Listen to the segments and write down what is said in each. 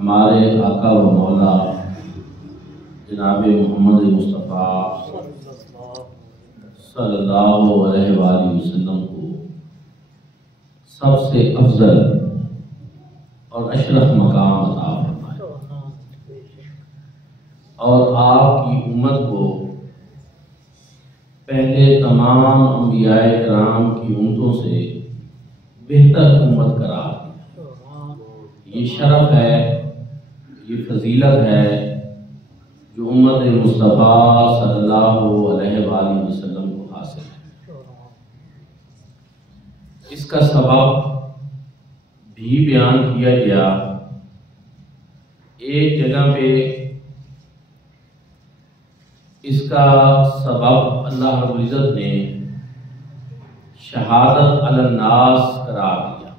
ہمارے آقا و مولا جناب محمد مصطفیٰ صلی اللہ علیہ وآلہ وسلم کو سب سے افضل اور اشرف مقام عطا فرمائے اور آپ کی امت کو پہلے تمام انبیاء کرام کی امتوں سے بہتر امت قرار دیا۔ یہ شرف ہے، یہ فضیلت ہے جو امت مصطفیٰ صلی اللہ علیہ وآلہ وسلم کو حاصل ہے۔ اس کا سبب بھی بیان کیا گیا۔ ایک جگہ پہ اس کا سبب اللہ رب العزت نے شہادت علی الناس قرار دیا۔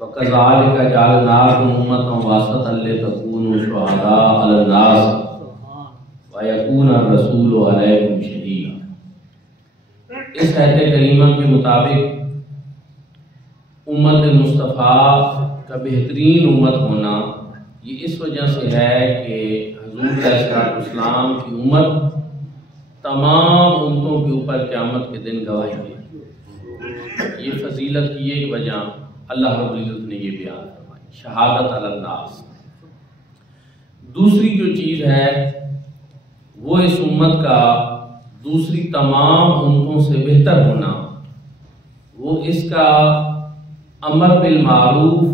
وَكَذَلِكَ جَعَلْنَاكُمْ أُمَّةً وَسَطًا لِتَكُونُوا شُهَدَاءَ عَلَى النَّاسِ وَيَكُونَ الرَّسُولُ عَلَيْكُمْ شَهِيدًا۔ اس آیت کریمہ کے مطابق امت مصطفیٰ کا بہترین امت ہونا یہ اس وجہ سے ہے کہ حضور علیہ السلام کی امت تمام امتوں کے اوپر قیامت کے دن گواہی دے۔ یہ فضیلت کی ایک وجہ اللہ رب العزت نے یہ بیان فرمائی، شہادت علی الناس۔ دوسری جو چیز ہے وہ اس امت کا دوسری تمام امتوں سے بہتر ہونا، وہ اس کا امر بالمعروف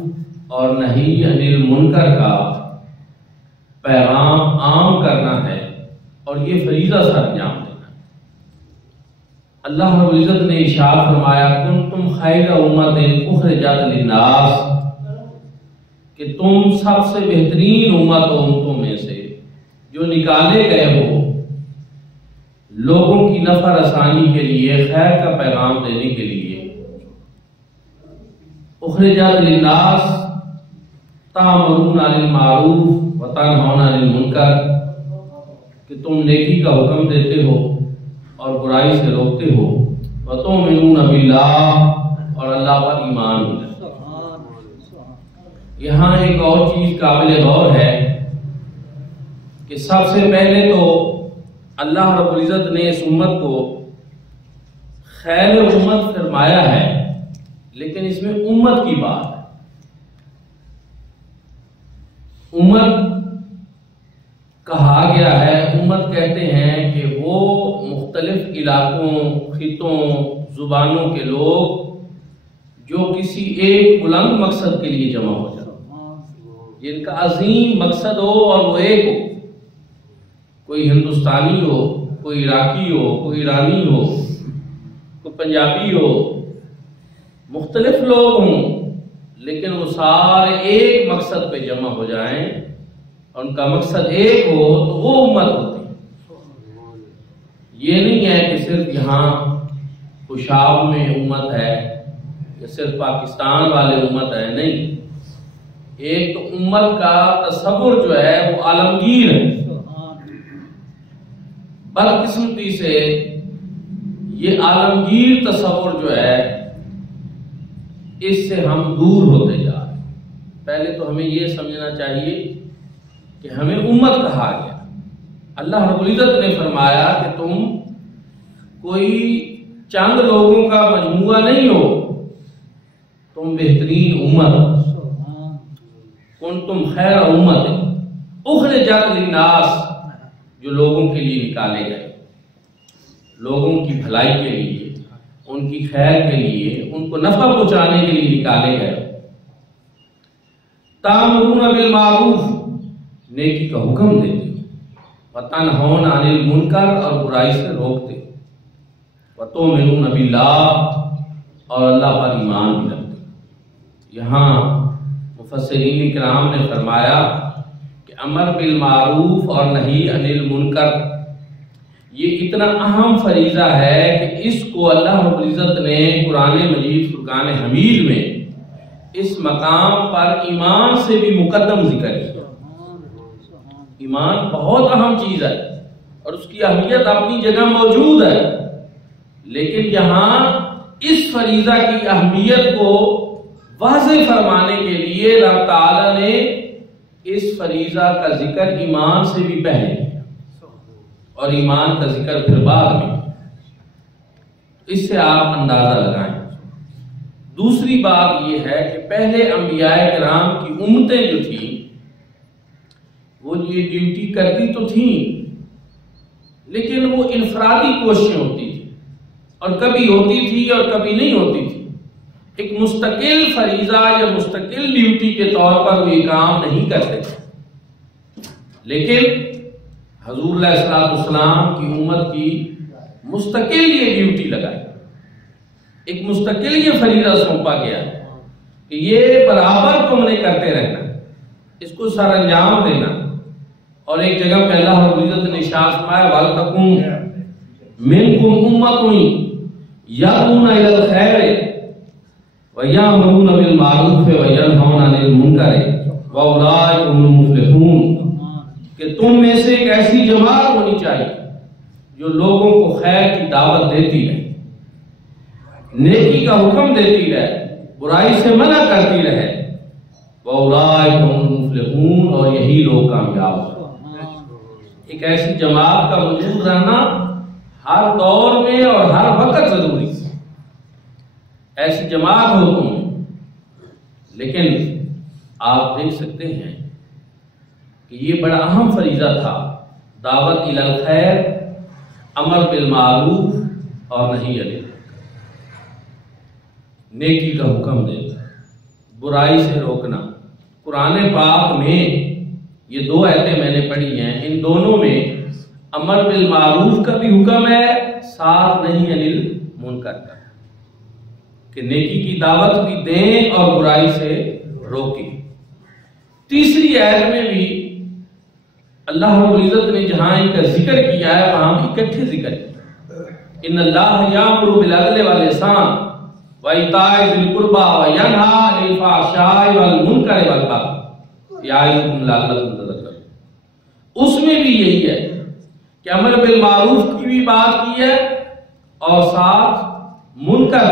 اور نہی عن المنکر کا پیغام عام کرنا ہے اور یہ فریضہ سر انجام دینا ہے۔ اللہ رب العزت نے ارشاد فرمایا کنتم خیر امت اخرجت للناس، کہ تم سب سے بہترین امت و امتوں میں سے جو نکالے گئے ہو لوگوں کی نفع رسانی کے لیے، خیر کا پیغام دینے کے لیے۔ اخرجت للناس تأمرون عن المعروف وتنہون عن المنکر، کہ تم نیکی کا حکم دیتے ہو اور برائی سے روکتے ہو۔ وتؤمنون باللہ، اور اللہ پر ایمان بھی لاتے ہو۔ یہاں ایک اور چیز قابل غور ہے کہ سب سے پہلے تو اللہ رب العزت نے اس امت کو خیر امت فرمایا ہے، لیکن اس میں امت کی بات ہے۔ امت کہا گیا ہے، امت کہتے ہیں کہ وہ مختلف علاقوں، خطوں، زبانوں کے لوگ جو کسی ایک بلند مقصد کے لیے جمع ہو جاتے، جن کا عظیم مقصد ہو اور وہ ایک ہو۔ کوئی ہندوستانی ہو، کوئی عراقی ہو، کوئی ایرانی ہو، کوئی پنجابی ہو، مختلف لوگ ہوں لیکن وہ سارے ایک مقصد پہ جمع ہو جائیں اور ان کا مقصد ایک ہو تو وہ امت ہوتی ہے۔ یہ نہیں ہے کہ صرف یہاں خوشاب میں امت ہے یا صرف پاکستان والے امت ہے، نہیں۔ ایک تو امت کا تصور جو ہے وہ عالمگیر ہے۔ بدقسمتی سے یہ عالمگیر تصور جو ہے اس سے ہم دور ہوتے جا رہے ہیں۔ پہلے تو ہمیں یہ سمجھنا چاہیے کہ ہمیں امت کہا گیا۔ اللہ رب العزت نے فرمایا کہ تم کوئی چند لوگوں کا مجموعہ نہیں ہو، تم بہترین امت، کنتم خیر امت اخرجت للناس، جو لوگوں کے لیے نکالے گئے، لوگوں کی بھلائی کے لیے، ان کی خیر کے لیے، ان کو نفع پہنچانے کے لیے نکالے گئے۔ تأمرون بالمعروف، نیکی کا حکم دیتے ہو، وتنہون عن المنکر، اور برائی سے روکتے ہو، وتؤمنون باللہ، اور اللہ پر ایمان بھی رکھتے ہو۔ یہاں مفسرین کرام نے فرمایا کہ امر بالمعروف اور نہی عن المنکر یہ اتنا اہم فریضہ ہے کہ اس کو اللہ رب العزت نے قرآن مجید فرقان حمید میں اس مقام پر ایمان سے بھی مقدم ذکر کیا۔ ایمان بہت اہم چیز ہے اور اس کی اہمیت اپنی جگہ موجود ہے، لیکن یہاں اس فریضہ کی اہمیت کو واضح فرمانے کے لیے رب تعالی نے اس فریضہ کا ذکر ایمان سے بھی پہلے کیا اور ایمان کا ذکر پھر بعد میں کیا۔ اس سے آپ اندازہ لگائیں۔ دوسری بات یہ ہے کہ پہلے انبیاء کرام کی امتیں جو تھیں وہ یہ ڈیوٹی کرتی تو تھیں، لیکن وہ انفرادی کوششیں ہوتی تھی اور کبھی ہوتی تھی اور کبھی نہیں ہوتی تھی۔ ایک مستقل فریضہ یا مستقل ڈیوٹی کے طور پر وہ یہ کام نہیں کرتے تھے، لیکن حضور علیہ السلام کی امت کی مستقل یہ ڈیوٹی لگائی، ایک مستقل یہ فریضہ سونپا گیا کہ یہ برابر تم نے کرتے رہنا، اس کو سر انجام دینا۔ اور ایک جگہ پہ اللہ رب العزت نے ارشاد فرمایا وَلْتَكُن مِنْكُمْ أُمَّةٌ يَدْعُونَ إِلَى الْخَيْرِ وَيَأْمُرُونَ بِالْمَعْرُوفِ وَيَنْهَوْنَ عَنِ الْمُنكَرِ وَأُولَٰئِكَ هُمُ الْمُفْلِحُونَ کہ تم میں سے ایک ایسی جماعت ہونی چاہیے جو لوگوں کو خیر کی دعوت دیتی رہے، نیکی کا حکم دیتی رہے، برائی سے منع کرتی رہے، وَأُولَٰئِكَ هُمُ الْمُفْلِحُونَ اور یہی لوگ کامیاب ہیں۔ ایک ایسی جماعت کا وجود رہنا ہر دور میں اور ہر وقت ضروری ہے، ایسی جماعت ہو تم۔ لیکن آپ دیکھ سکتے ہیں کہ یہ بڑا اہم فریضہ تھا، دعوت الی الخیر، امر بالمعروف اور نہی عن المنکر، نیکی کا حکم دینا، برائی سے روکنا۔ قرآن پاک میں یہ دو آیتیں میں نے پڑھی ہیں، ان دونوں میں امر بالمعروف کا بھی حکم ہے، ساتھ نہی عن المنکر کا، کہ نیکی کی دعوت بھی دیں اور برائی سے روکیں۔ تیسری آیت میں بھی اللہ رب العزت نے جہاں ان کا ذکر کیا ہے وہاں بھی اکٹھے ذکر کیا، ان اللہ یامر بالعدل والاحسان وایتاء ذی القربی وینہی عن الفحشاء والمنکر والبغی یعظکم لعلکم تذکرون۔ اس میں بھی یہی ہے کہ امر بالمعروف کی بھی بات کی ہے اور ساتھ منکر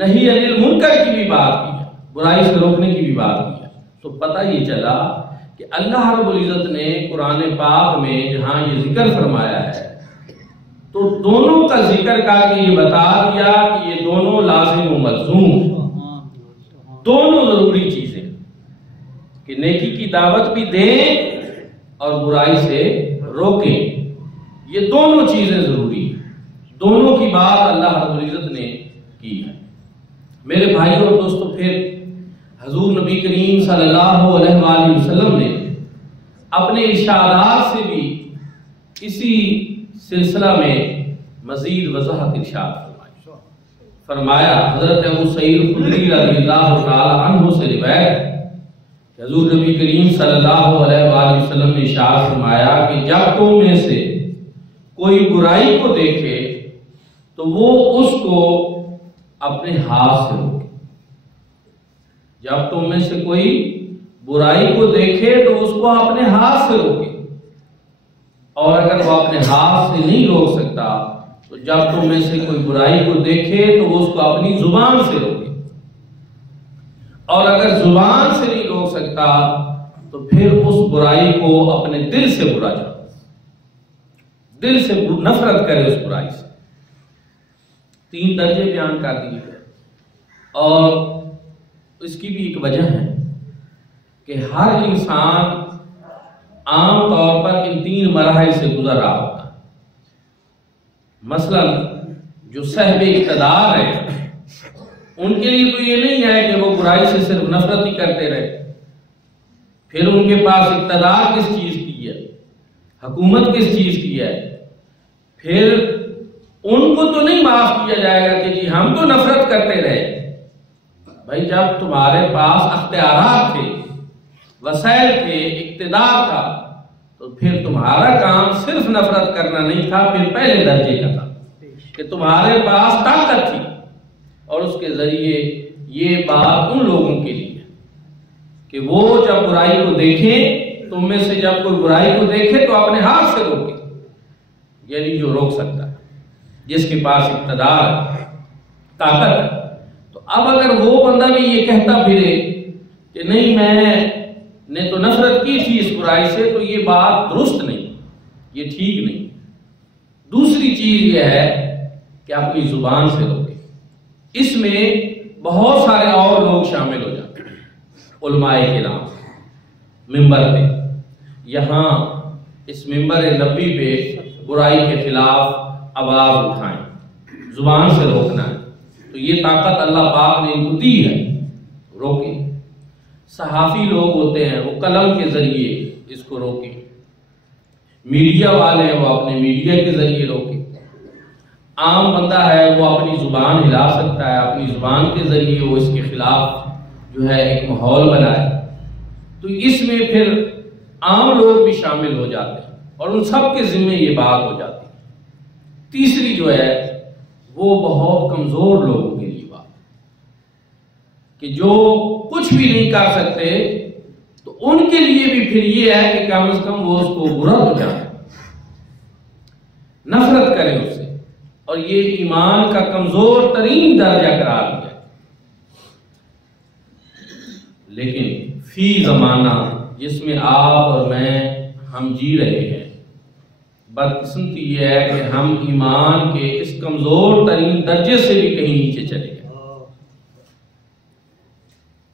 نہی عن المنکر کی بھی بات کی ہے، برائی سے روکنے کی بھی بات کی ہے۔ تو پتہ یہ چلا کہ اللہ رب العزت نے قرآن پاک میں جہاں یہ ذکر فرمایا ہے تو دونوں کا ذکر کر کے یہ بتا دیا کہ یہ دونوں لازم و ملزوم، دونوں ضروری چیزیں، کہ نیکی کی دعوت بھی دیں اور برائی سے روکیں، یہ دونوں چیزیں ضروری ہیں، دونوں کی بات اللہ رب العزت نے کی ہے۔ میرے بھائیوں اور دوستو، پھر حضور نبی کریم صلی اللہ علیہ وآلہ وسلم نے اپنے ارشادات سے بھی اسی سلسلہ میں مزید وضاحت ارشاد فرمایا۔ حضرت ابو سعید خدری رضی اللہ تعالی عنہ سے روایت ہے کہ حضور نبی کریم صلی اللہ علیہ وآلہ وسلم نے ارشاد فرمایا کہ جب تم میں سے کوئی برائی کو دیکھے تو وہ اس کو اپنے ہاتھ سے روکے۔ جب تم میں سے کوئی برائی کو دیکھے تو اس کو اپنے ہاتھ سے روکے، اور اگر وہ اپنے ہاتھ سے نہیں روک سکتا تو جب تم میں سے کوئی برائی کو دیکھے تو وہ اس کو اپنی زبان سے روکے، اور اگر زبان سے نہیں روک سکتا تو پھر اس برائی کو اپنے دل سے برا جانا، دل سے نفرت کرے اس برائی سے۔ 3 درجے بیان کر دیے گئے، اور اس کی بھی ایک وجہ ہے کہ ہر انسان عام طور پر ان 3 مراحل سے گزر رہا ہوتا ہے۔ مثلا جو صاحب اقتدار ہے ان کے لیے تو یہ نہیں ہے کہ وہ برائی سے صرف نفرت ہی کرتے رہے، پھر ان کے پاس اقتدار کس چیز کی ہے، حکومت کس چیز کی ہے، پھر ان کو تو نہیں معاف کیا جائے گا کہ جی ہم تو نفرت کرتے رہے۔ بھائی جب تمہارے پاس اختیارات تھے، وسائل تھے، اقتدار تھا، تو پھر تمہارا کام صرف نفرت کرنا نہیں تھا، پھر پہلے درجے کا تھا کہ تمہارے پاس طاقت تھی، اور اس کے ذریعے یہ بات ان لوگوں کے لیے کہ وہ جب برائی کو دیکھیں، تم میں سے جب کوئی برائی کو دیکھے تو اپنے ہاتھ سے روکے، یعنی جو روک سکتا ہے، جس کے پاس اقتدار طاقت ہے۔ تو اب اگر وہ بندہ بھی یہ کہتا پھرے کہ نہیں میں نے تو نفرت کی تھی اس برائی سے، تو یہ بات درست نہیں، یہ ٹھیک نہیں۔ دوسری چیز یہ ہے کہ اپنی زبان سے روکے۔ اس میں بہت سارے اور لوگ شامل ہو جاتے ہیں، علماء کرام ممبر پہ، یہاں اس ممبر نبی پہ برائی کے خلاف آواز اٹھائیں، زبان سے روکنا ہے، تو یہ طاقت اللہ پاک نے ان کو دی ہے، روکیں۔ صحافی لوگ ہوتے ہیں، وہ قلم کے ذریعے اس کو روکیں، میڈیا والے ہیں وہ اپنے میڈیا کے ذریعے روکیں، عام بندہ ہے وہ اپنی زبان ہلا سکتا ہے، اپنی زبان کے ذریعے وہ اس کے خلاف جو ہے ایک ماحول بنائے۔ تو اس میں پھر عام لوگ بھی شامل ہو جاتے ہیں اور ان سب کے ذمے یہ بات ہو جاتی ہے۔ تیسری جو ہے وہ بہت کمزور لوگوں کے لیے بات، کہ جو کچھ بھی نہیں کر سکتے، تو ان کے لیے بھی پھر یہ ہے کہ کم از کم وہ اس کو برا ہو جائے، نفرت کریں اس سے، اور یہ ایمان کا کمزور ترین درجہ قرار دیا۔ لیکن فی زمانہ جس میں آپ اور میں ہم جی رہے ہیں، بدقسمتی یہ ہے کہ ہم ایمان کے اس کمزور ترین درجے سے بھی کہیں نیچے چلے گئے،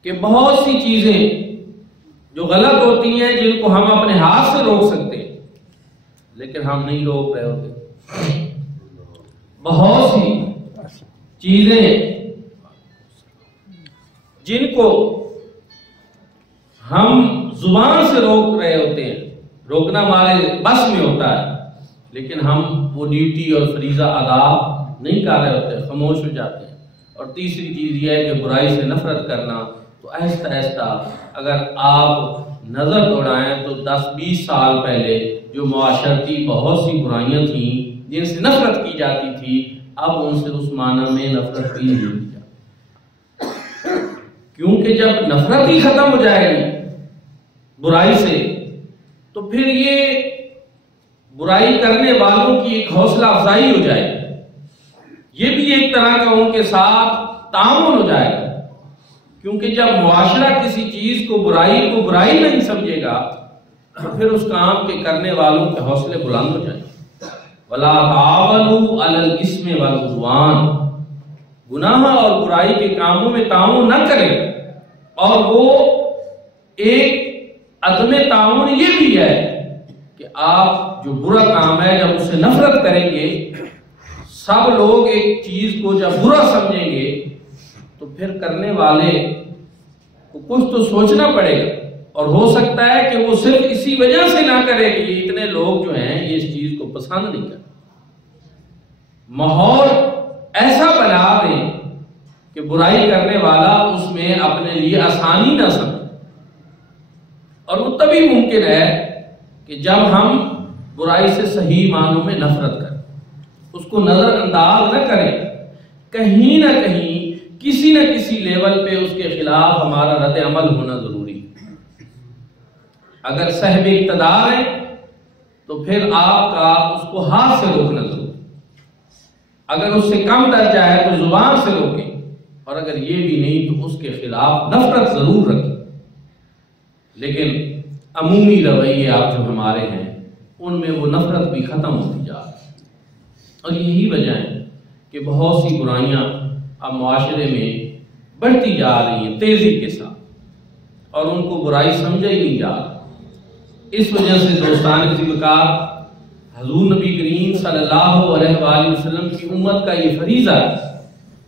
کہ بہت سی چیزیں جو غلط ہوتی ہیں جن کو ہم اپنے ہاتھ سے روک سکتے ہیں لیکن ہم نہیں روک رہے ہوتے۔ بہت سی چیزیں جن کو ہم زبان سے روک رہے ہوتے ہیں، روکنا ہمارے بس میں ہوتا ہے، لیکن ہم وہ ڈیوٹی اور فریضہ ادا نہیں کر رہے ہوتے، خاموش ہو جاتے ہیں۔ اور تیسری چیز یہ ہے کہ برائی سے نفرت کرنا، تو آہستہ آہستہ اگر آپ نظر دوڑائیں تو 10-20 سال پہلے جو معاشرتی بہت سی برائیاں تھیں جن سے نفرت کی جاتی تھی، اب ان سے اس معنی میں نفرت بھی نہیں کی جاتی، کیونکہ جب نفرت ہی ختم ہو جائے گی برائی سے، تو پھر یہ برائی کرنے والوں کی ایک حوصلہ افزائی ہو جائے گی، یہ بھی ایک طرح کا ان کے ساتھ تعاون ہو جائے گا، کیونکہ جب معاشرہ کسی چیز کو برائی نہیں سمجھے گا تو پھر اس کام کے کرنے والوں کے حوصلے بلند ہو جائیں گے۔ وَلَا تَعَاوَنُوا عَلَى الْإِثْمِ وَالْعُدْوَانِ، گناہ اور برائی کے کاموں میں تعاون نہ کریں، اور وہ ایک عدم تعاون یہ بھی ہے کہ آپ جو برا کام ہے جب اسے نفرت کریں گے، سب لوگ ایک چیز کو جب برا سمجھیں گے تو پھر کرنے والے کو کچھ تو سوچنا پڑے گا، اور ہو سکتا ہے کہ وہ صرف اسی وجہ سے نہ کرے کہ یہ اتنے لوگ جو ہیں یہ اس چیز کو پسند نہیں کرتے۔ ماحول ایسا بنا دیں کہ برائی کرنے والا اس میں اپنے لیے آسانی نہ سمجھے، اور وہ تبھی ممکن ہے کہ جب ہم برائی سے صحیح معنوں میں نفرت کریں، اس کو نظر انداز نہ کریں، کہیں نہ کہیں کسی نہ کسی لیول پہ اس کے خلاف ہمارا رد عمل ہونا ضروری ہے۔ اگر صاحب اقتدار ہے تو پھر آپ کا اس کو ہاتھ سے روکنا ضروری، اگر اس سے کم درجہ ہے تو زبان سے روکیں، اور اگر یہ بھی نہیں تو اس کے خلاف نفرت ضرور رکھیں۔ لیکن عمومی رویے آپ جو ہمارے ہیں ان میں وہ نفرت بھی ختم ہوتی جا رہی ہے، اور یہی وجہ ہے کہ بہت سی برائیاں اب معاشرے میں بڑھتی جا رہی ہیں تیزی کے ساتھ، اور ان کو برائی سمجھا ہی نہیں جا رہا۔ اس وجہ سے دوستان ذکر حضور نبی کریم صلی اللہ علیہ وآلہ وسلم کی امت کا یہ فریضہ ہے،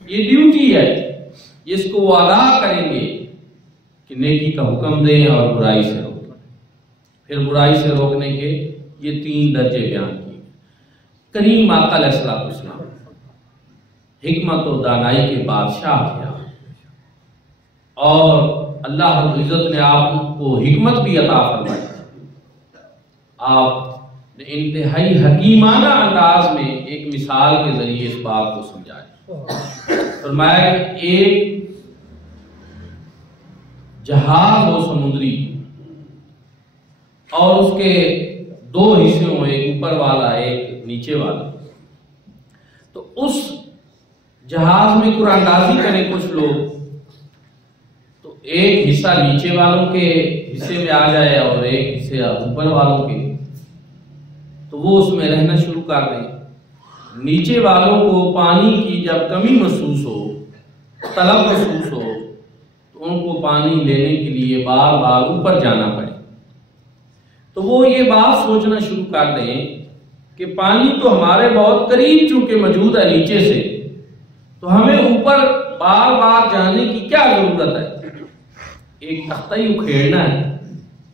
یہ ڈیوٹی ہے جس کو وہ ادا کریں گے کہ نیکی کا حکم دیں اور برائی سے روکیں۔ پھر برائی سے روکنے کے یہ 3 درجے بیان کیے۔ کریم آقا علیہ السلام حکمت و دانائی کے بادشاہ تھے، اور اللہ رب العزت نے آپ کو حکمت بھی عطا فرمائی، آپ نے انتہائی حکیمانہ انداز میں ایک مثال کے ذریعے اس بات کو سمجھایا۔ فرمایا کہ ایک جہاز ہو سمندری، اور اس کے 2 حصے ہوں، ایک اوپر والا ایک نیچے والا، تو اس جہاز میں قرآن اندازی کریں کچھ لوگ تو ایک حصہ نیچے والوں کے حصے میں آ جائے اور ایک حصہ اوپر والوں کے، تو وہ اس میں رہنا شروع کر دیں۔ نیچے والوں کو پانی کی جب کمی محسوس ہو، طلب محسوس ہو، تو ان کو پانی لینے کے لیے بار بار اوپر جانا پڑے، تو وہ یہ بات سوچنا شروع کر دیں کہ پانی تو ہمارے بہت قریب چونکہ موجود ہے نیچے سے، تو ہمیں اوپر بار بار جانے کی کیا ضرورت ہے؟ ایک تختہ ہی اکھیڑنا ہے،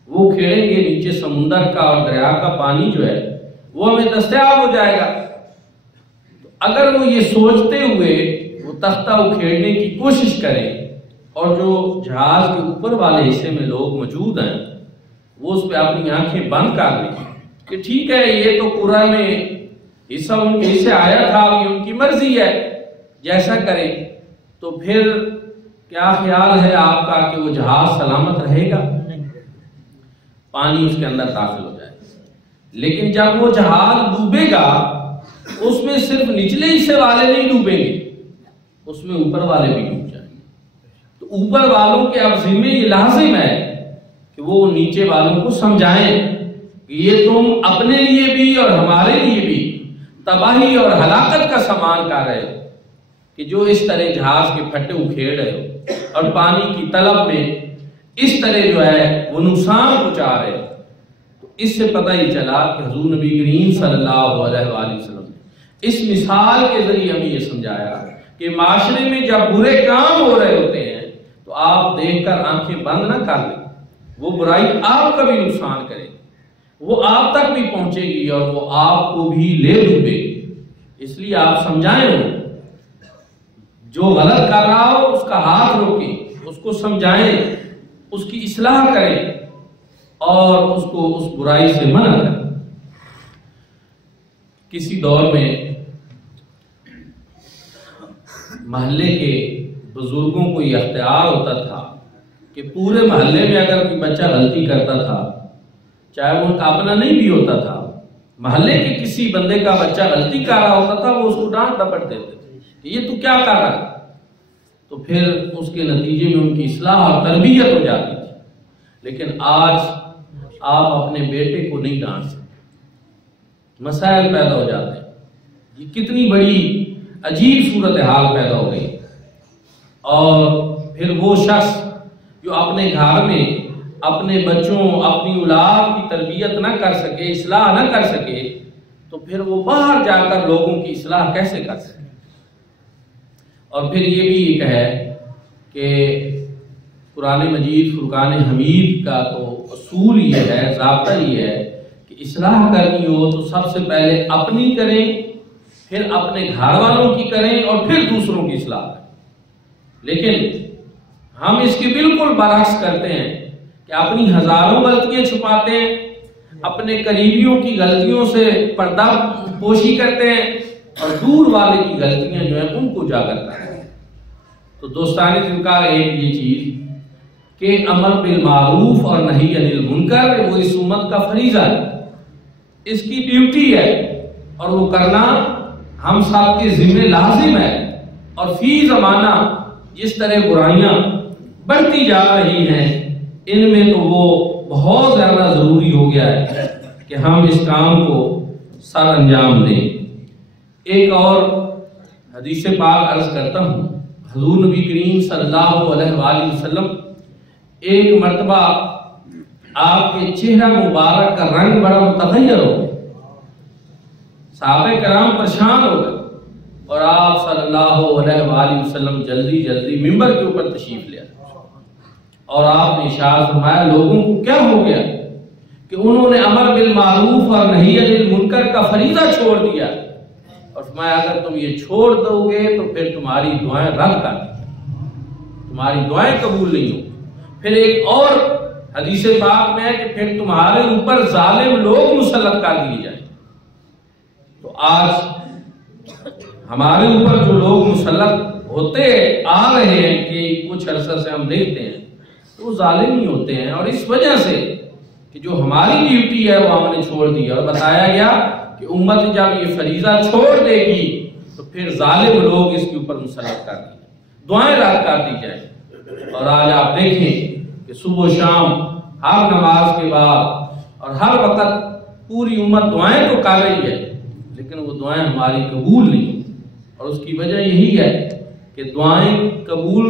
وہ کھیڑیں گے نیچے سمندر کا اور دریا کا پانی جو ہے وہ ہمیں دستیاب ہو جائے گا۔ تو اگر وہ یہ سوچتے ہوئے وہ تختہ اکھیڑنے کی کوشش کریں اور جو جہاز کے اوپر والے حصے میں لوگ موجود ہیں وہ اس پہ اپنی آنکھیں بند کر لیں کہ ٹھیک ہے یہ تو قرآن میں حصہ ان کے حصے آیا تھا، یہ ان کی مرضی ہے، جیسا کریں، تو پھر کیا خیال ہے آپ کا کہ وہ جہاز سلامت رہے گا؟ پانی اس کے اندر داخل ہو جائے، لیکن جب وہ جہاز ڈوبے گا اس میں صرف نچلے حصے والے نہیں ڈوبیں گے، اس میں اوپر والے بھی ڈوب جائیں گے۔ تو اوپر والوں کے اب ذمہ یہ لازم ہے کہ وہ نیچے والوں کو سمجھائیں کہ یہ تم اپنے لیے بھی اور ہمارے لیے بھی تباہی اور ہلاکت کا سامان کر رہے ہو کہ جو اس طرح جہاز کے پھٹے اکھیڑ رہے ہو اور پانی کی طلب میں اس طرح جو ہے وہ نقصان پہنچا رہے ہو۔ تو اس سے پتہ ہی چلا کہ حضور نبی کریم صلی اللہ علیہ وآلہ وسلم نے اس مثال کے ذریعے ہمیں یہ سمجھایا کہ معاشرے میں جب برے کام ہو رہے ہوتے ہیں تو آپ دیکھ کر آنکھیں بند نہ کر لیں، وہ برائی آپ کا بھی نقصان کرے گی، وہ آپ تک بھی پہنچے گی اور وہ آپ کو بھی لے ڈوبے گی۔ اس لیے آپ سمجھائیں ہو، جو غلط کر رہا ہو اس کا ہاتھ روکیں، اس کو سمجھائیں، اس کی اصلاح کریں اور اس کو اس برائی سے منع کریں۔ کسی دور میں محلے کے بزرگوں کو یہ اختیار ہوتا تھا کہ پورے محلے میں اگر کوئی بچہ غلطی کرتا تھا، چاہے وہ ان کا اپنا نہیں بھی ہوتا تھا، محلے کے کسی بندے کا بچہ غلطی کر رہا ہوتا تھا، وہ اس کو ڈانٹ ڈپٹ دیتے تھے کہ یہ تو کیا کر رہا ہے، تو پھر اس کے نتیجے میں ان کی اصلاح اور تربیت ہو جاتی تھی۔ لیکن آج آپ اپنے بیٹے کو نہیں ڈانٹ سکتے، مسائل پیدا ہو جاتے ہیں، یہ کتنی بڑی عجیب صورتحال پیدا ہو گئی۔ اور پھر وہ شخص جو اپنے گھر میں اپنے بچوں اپنی اولاد کی تربیت نہ کر سکے، اصلاح نہ کر سکے، تو پھر وہ باہر جا کر لوگوں کی اصلاح کیسے کر سکے؟ اور پھر یہ بھی ایک ہے کہ قرآن مجید فرقان حمید کا تو اصول یہ ہے، ضابطہ یہ ہے کہ اصلاح کرنی ہو تو سب سے پہلے اپنی کریں، پھر اپنے گھر والوں کی کریں اور پھر دوسروں کی اصلاح کریں۔ لیکن ہم اس کے بالکل برعکس کرتے ہیں کہ اپنی ہزاروں غلطیاں چھپاتے ہیں، اپنے قریبیوں کی غلطیوں سے پردہ پوشی کرتے ہیں اور دور والے کی غلطیاں جو ہیں ان کو اجاگر کرتے ہیں۔ تو دوستانی تذکار ایک یہ چیز کہ امر بالمعروف اور نہی عن المنکر وہ اس امت کا فریضہ ہے، اس کی ڈیوٹی ہے اور وہ کرنا ہم سب کے ذمہ لازم ہے۔ اور فی زمانہ جس طرح برائیاں بڑھتی جا رہی ہیں، ان میں تو وہ بہت زیادہ ضروری ہو گیا ہے کہ ہم اس کام کو سر انجام دیں۔ ایک اور حدیث پاک عرض کرتا ہوں، حضور نبی کریم صلی اللہ علیہ وآلہ وسلم ایک مرتبہ آپ کے چہرہ مبارک کا رنگ بڑا متغیر ہو گیا، صحابہ کرام پریشان ہو گئے اور آپ صلی اللہ علیہ وآلہ وسلم جلدی ممبر کے اوپر تشریف لے آئے اور آپ نے ارشاد فرمایا لوگوں کو کیا ہو گیا کہ انہوں نے امر بالمعروف اور نہی عن المنکر کا فریضہ چھوڑ دیا، اور فرمایا اگر تم یہ چھوڑ دو گے تو پھر تمہاری دعائیں رد کر دیں، تمہاری دعائیں قبول نہیں ہوں۔ پھر ایک اور حدیث پاک میں ہے کہ پھر تمہارے اوپر ظالم لوگ مسلط کر دیے جائیں۔ تو آج ہمارے اوپر جو لوگ مسلط ہوتے آ رہے ہیں کہ کچھ عرصہ سے ہم دیکھتے ہیں تو وہ ظالم ہی ہوتے ہیں، اور اس وجہ سے کہ جو ہماری ڈیوٹی ہے وہ ہم نے چھوڑ دی، اور بتایا گیا کہ امت جب یہ فریضہ چھوڑ دے گی تو پھر ظالم لوگ اس کے اوپر مسلط کر دیے، دعائیں رات کر دی جائیں۔ اور آج آپ دیکھیں کہ صبح و شام ہر نماز کے بعد اور ہر وقت پوری امت دعائیں تو کر رہی ہے، لیکن وہ دعائیں ہماری قبول نہیں، اور اس کی وجہ یہی ہے کہ دعائیں قبول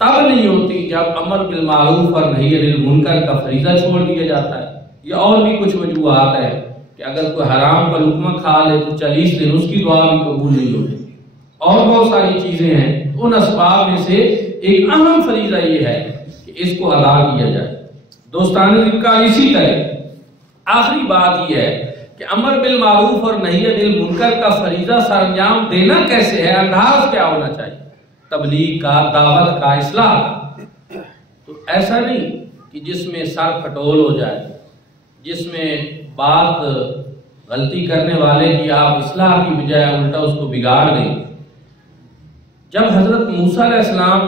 تب نہیں ہوتی جب امر بالمعروف اور نہی عن المنکر کا فریضہ چھوڑ دیا جاتا ہے، یا اور بھی کچھ وجوہات ہے کہ اگر کوئی حرام کا لقمہ کھا لے تو 40 دن اس کی دعا بھی قبول نہیں ہوتی، اور بہت ساری چیزیں ہیں۔ ان اسباب میں سے ایک اہم فریضہ یہ ہے کہ اس کو ادا کیا جائے۔ دوستان دل کا اسی طرح آخری بات یہ ہے کہ امر بالمعروف اور نہی عن المنکر کا فریضہ سر انجام دینا کیسے ہے، انداز کیا ہونا چاہیے، تبلیغ کا، دعوت کا، اصلاح کا۔ تو ایسا نہیں کہ جس میں سر پھٹول ہو جائے، جس میں بات غلطی کرنے والے کی آپ اصلاح کی بجائے الٹا اس کو بگاڑ دیں۔ جب حضرت موسیٰ علیہ السلام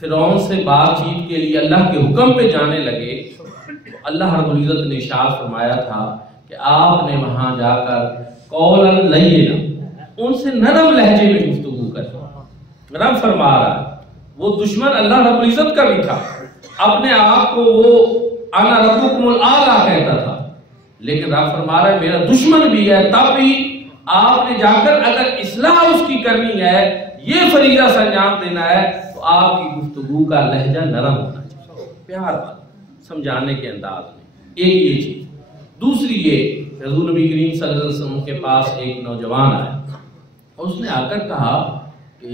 فرعون سے بات چیت کے لیے اللہ کے حکم پہ جانے لگے تو اللہ رب العزت نے ارشاد فرمایا تھا کہ آپ نے وہاں جا کر قولا لینا، ان سے نرم لہجے میں گفتگو کریں۔ رب فرما رہا ہے، وہ دشمن اللہ رب العزت کا بھی تھا، اپنے آپ کو وہ انا ربکم الاعلی کہتا تھا، لیکن رب فرما رہا ہے میرا دشمن بھی ہے، تب بھی آپ نے جا کر اگر اصلاح اس کی کرنی ہے، یہ فریضہ سر انجام دینا ہے، تو آپ کی گفتگو کا لہجہ نرم ہونا چاہیے، پیار والا، سمجھانے کے انداز میں۔ ایک یہ چیز۔ دوسری یہ کہ حضور نبی کریم صلی اللہ علیہ وسلم کے پاس ایک نوجوان آیا، اس نے آ کر کہا کہ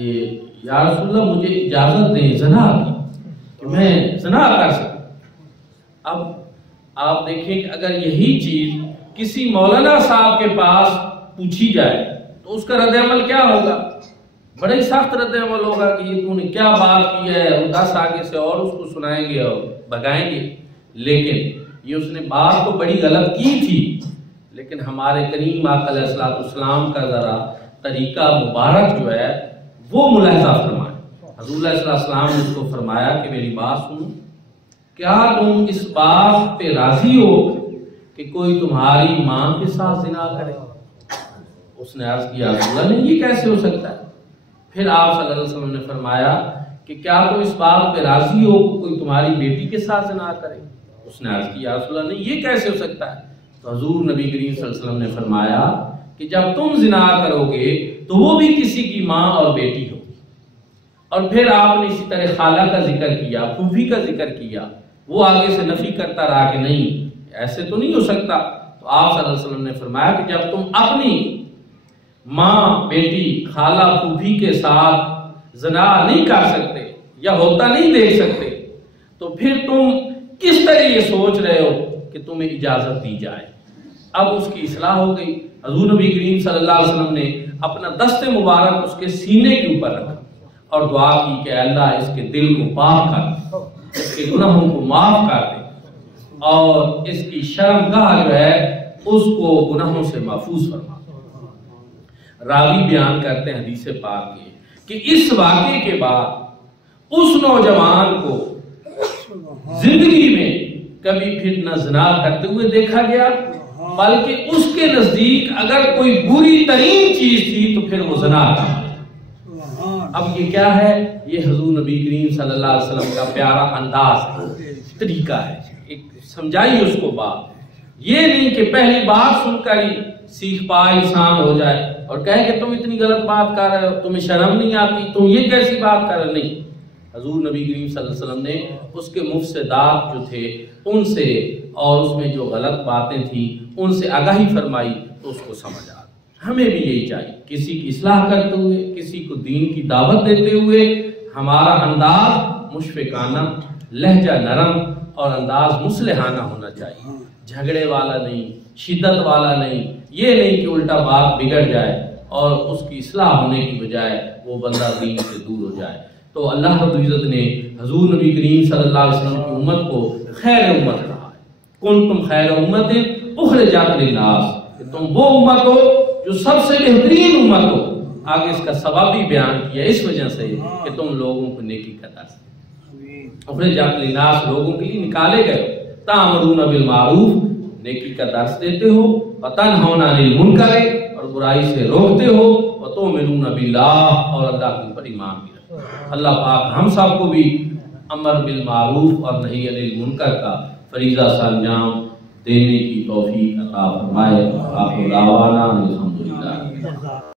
یا رسول اللہ مجھے اجازت دیں زنا کی، کہ میں زنا کر سکوں۔ اب آپ دیکھیں کہ اگر یہی چیز کسی مولانا صاحب کے پاس پوچھی جائے تو اس کا رد عمل کیا ہوگا؟ بڑے سخت رد عمل ہوگا کہ یہ تو نے کیا بات کی ہے، 10 آگے سے اور اس کو سنائیں گے اور بگائیں گے۔ لیکن یہ اس نے بات تو بڑی غلط کی تھی، لیکن ہمارے کریم آقا علیہ السلام کا ذرا طریقہ مبارک جو ہے وہ ملاحظہ فرمائے۔ حضور علیہ السلام نے اس کو فرمایا کہ میری بات سنو، کیا تم اس بات پہ راضی ہو کہ کوئی تمہاری ماں کے ساتھ زنا کرے؟ اس نے عرض کیا رسول اللہ نہیں، یہ کیسے ہو سکتا ہے؟ پھر آپ صلی اللہ علیہ وسلم نے فرمایا کہ کیا تم اس بات پہ راضی ہو کہ کوئی تمہاری بیٹی کے ساتھ زنا کرے؟ اس نے عرض کیا رسول اللہ نہیں، یہ کیسے ہو سکتا ہے؟ تو حضور نبی کریم صلی اللہ علیہ وسلم نے فرمایا کہ جب تم زنا کرو گے تو وہ بھی کسی کی ماں اور بیٹی ہوگی۔ اور پھر آپ نے اسی طرح خالہ کا ذکر کیا، پھوپھی کا ذکر کیا، وہ آگے سے نفی کرتا رہا کہ نہیں ایسے تو نہیں ہو سکتا۔ تو آپ صلی اللہ علیہ وسلم نے فرمایا کہ جب تم اپنی ماں، بیٹی، خالہ، پھوپھی کے ساتھ زنا نہیں کر سکتے یا ہوتا نہیں دیکھ سکتے تو پھر تم کس طرح یہ سوچ رہے ہو کہ تمہیں اجازت دی جائے؟ اب اس کی اصلاح ہو گئی۔ حضور نبی کریم صلی اللہ علیہ وسلم نے اپنا دست مبارک اس کے سینے کے اوپر رکھا اور دعا کی کہ اللہ اس کے دل کو پاک کر، اس کے گناہوں کو معاف کر دے، اور اس کی شرمگاہ جو ہے اس کو گناہوں سے محفوظ فرما۔ راوی بیان کرتے ہیں حدیث پاک میں کہ اس واقعے کے بعد اس نوجوان کو زندگی میں کبھی پھر نہ زنا کرتے ہوئے دیکھا گیا، بلکہ اس کے نزدیک اگر کوئی بری ترین چیز تھی تو پھر وہ زنا تھا۔ اب یہ کیا ہے؟ یہ حضور نبی کریم صلی اللہ علیہ وسلم کا پیارا انداز ہے، طریقہ ہے، ایک سمجھائی اس کو بات۔ یہ نہیں کہ پہلی بات سن کر ہی سیکھ پا انسان ہو جائے اور کہے کہ تم اتنی غلط بات کر رہے ہو، تمہیں شرم نہیں آتی، تم یہ کیسی بات کر رہے؟ نہیں، حضور نبی کریم صلی اللہ علیہ وسلم نے اس کے مفسدات جو تھے ان سے اور اس میں جو غلط باتیں تھیں ان سے آگاہی فرمائی تو اس کو سمجھ آ۔ ہمیں بھی یہی چاہیے، کسی کی اصلاح کرتے ہوئے، کسی کو دین کی دعوت دیتے ہوئے ہمارا انداز مشفقانہ، لہجہ نرم اور انداز مصلحانہ ہونا چاہیے، جھگڑے والا نہیں، شدت والا نہیں، یہ نہیں کہ الٹا بات بگڑ جائے اور اس کی اصلاح ہونے کی بجائے وہ بندہ دین سے دور ہو جائے۔ تو اللہ رب العزت نے حضور نبی کریم صلی اللہ علیہ وسلم کی امت کو خیر امت کہا ہے، کنتم خیر امت اخرجت للناس، کہ تم وہ امت ہو جو سب سے بہترین امت ہو۔ آگے اس کا سبب بھی بیان کیا اس وجہ سے کہ تم لوگوں کو نیکی کا درس دو۔ اخرجت للناس، لوگوں کے لیے نکالے گئے، تأمرون بالمعروف، نیکی کا درس دیتے ہو، وَتَنْهَوْنَ عَنِ الْمُنْكَرِ اور برائی سے روکتے ہو، وَتُؤْمِنُونَ بِاللَّهِ اور اللہ کے اوپر ایمان بھی رکھتے ہو۔ اللہ پاک ہم سب کو بھی امر بالمعروف اور نہی عن المنکر کا فریضہ سر انجام دینے کی توفیق عطا فرمائے۔ آخر دعوانا الحمدللہ۔